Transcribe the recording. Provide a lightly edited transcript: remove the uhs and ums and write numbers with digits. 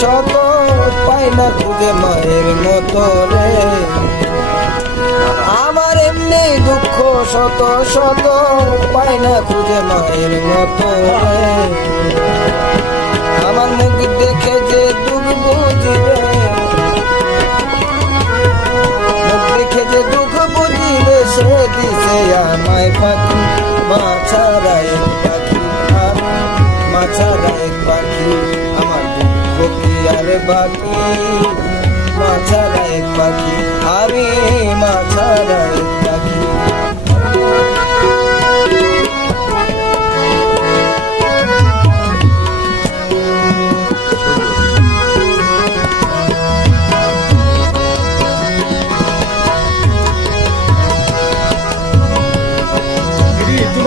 শত পাই না খুঁজে মায়ের মতো রে। আমার এমনি দুঃখ শত শত পাই না খুঁজে মায়ের মতো রে। আমার মুখ দেখে যে দুঃখ বুঝিবে, মুখ দেখে যে দুঃখ বুঝিবে, সে দিছে আমায় পাখি, মা ছাড়া এক পাখি, মা ছাড়া এক পাখি। আমার দুঃখ কি আর বাকি, মা ছাড়া এক পাখি, আমি মা ছাড়া